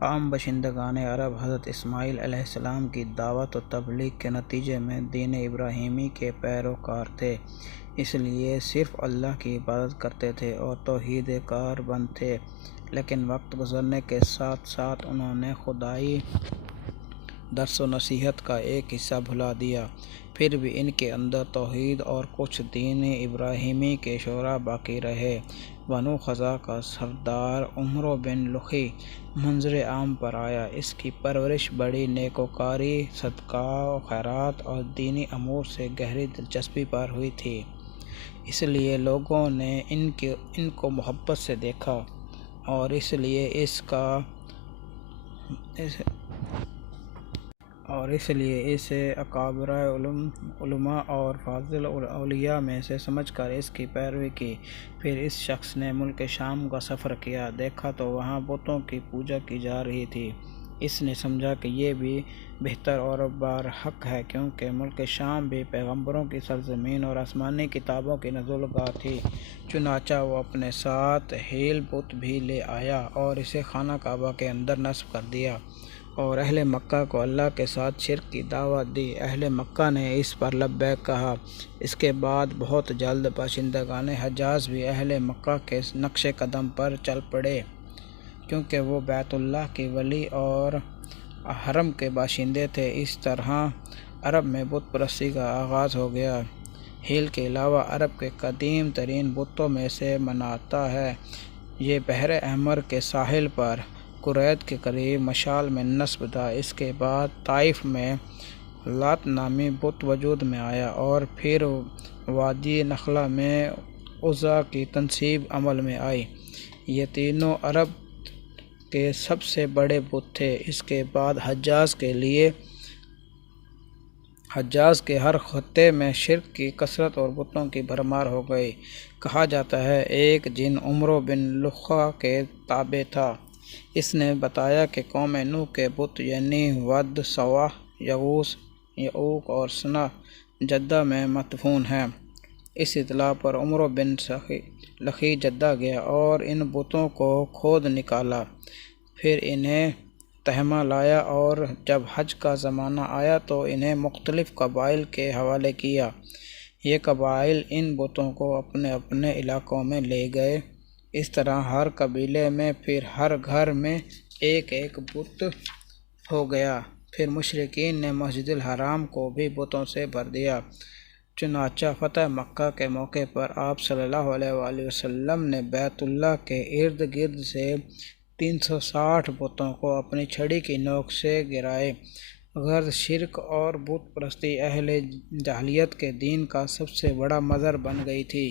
عام باشندگان عرب حضرت اسماعیل علیہ السلام کی دعوت و تبلیغ کے نتیجے میں دین ابراہیمی کے پیروکار تھے، اس لیے صرف اللہ کی عبادت کرتے تھے اور توحید کار بند تھے۔ لیکن وقت گزرنے کے ساتھ ساتھ انہوں نے خدائی درس و نصیحت کا ایک حصہ بھلا دیا، پھر بھی ان کے اندر توحید اور کچھ دین ابراہیمی کے شعراء باقی رہے۔ بنو خزاعہ کا سردار عمرو بن لخی منظر عام پر آیا۔ اس کی پرورش بڑی نیکوکاری، صدقہ و خیرات اور دینی امور سے گہری دلچسپی پر ہوئی تھی، اس لیے لوگوں نے ان کو محبت سے دیکھا اور اس لیے اسے اکابر علماء اور فاضل اولیاء میں سے سمجھ کر اس کی پیروی کی۔ پھر اس شخص نے ملک شام کا سفر کیا، دیکھا تو وہاں بتوں کی پوجا کی جا رہی تھی۔ اس نے سمجھا کہ یہ بھی بہتر اور برحق ہے، کیونکہ ملک شام بھی پیغمبروں کی سرزمین اور آسمانی کتابوں کی نزول گاہ تھی۔ چنانچہ وہ اپنے ساتھ ہیل بت بھی لے آیا اور اسے خانہ کعبہ کے اندر نصب کر دیا اور اہل مکہ کو اللہ کے ساتھ شرک کی دعوت دی۔ اہل مکہ نے اس پر لبیک کہا۔ اس کے بعد بہت جلد باشندگان حجاز بھی اہل مکہ کے نقش قدم پر چل پڑے، کیونکہ وہ بیت اللہ کے ولی اور حرم کے باشندے تھے۔ اس طرح عرب میں بت پرستی کا آغاز ہو گیا۔ ہیل کے علاوہ عرب کے قدیم ترین بتوں میں سے مناتا ہے۔ یہ بحر احمر کے ساحل پر قرید کے قریب مشال میں نصب تھا۔ اس کے بعد طائف میں لات نامی بت وجود میں آیا اور پھر وادی نخلا میں عزیٰ کی تنصیب عمل میں آئی۔ یہ تینوں عرب کے سب سے بڑے بت تھے۔ اس کے بعد حجاز کے ہر خطے میں شرک کی کثرت اور بتوں کی بھرمار ہو گئی۔ کہا جاتا ہے ایک جن عمرو بن لخا کے تابع تھا۔ اس نے بتایا کہ قوم نوح کے بت یعنی ود، سواع، یغوث، یعوق اور سنع جدہ میں مدفون ہیں۔ اس اطلاع پر عمرو بن لخی جدہ گیا اور ان بتوں کو کھود نکالا، پھر انہیں تہمہ لایا اور جب حج کا زمانہ آیا تو انہیں مختلف قبائل کے حوالے کیا۔ یہ قبائل ان بتوں کو اپنے اپنے علاقوں میں لے گئے۔ اس طرح ہر قبیلے میں پھر ہر گھر میں ایک ایک بت ہو گیا۔ پھر مشرکین نے مسجد الحرام کو بھی بتوں سے بھر دیا۔ چنانچہ فتح مکہ کے موقع پر آپ صلی اللہ علیہ وآلہ وسلم نے بیت اللہ کے ارد گرد سے 360 بتوں کو اپنی چھڑی کی نوک سے گرائے۔ غرض شرک اور بت پرستی اہل جاہلیت کے دین کا سب سے بڑا مظہر بن گئی تھی۔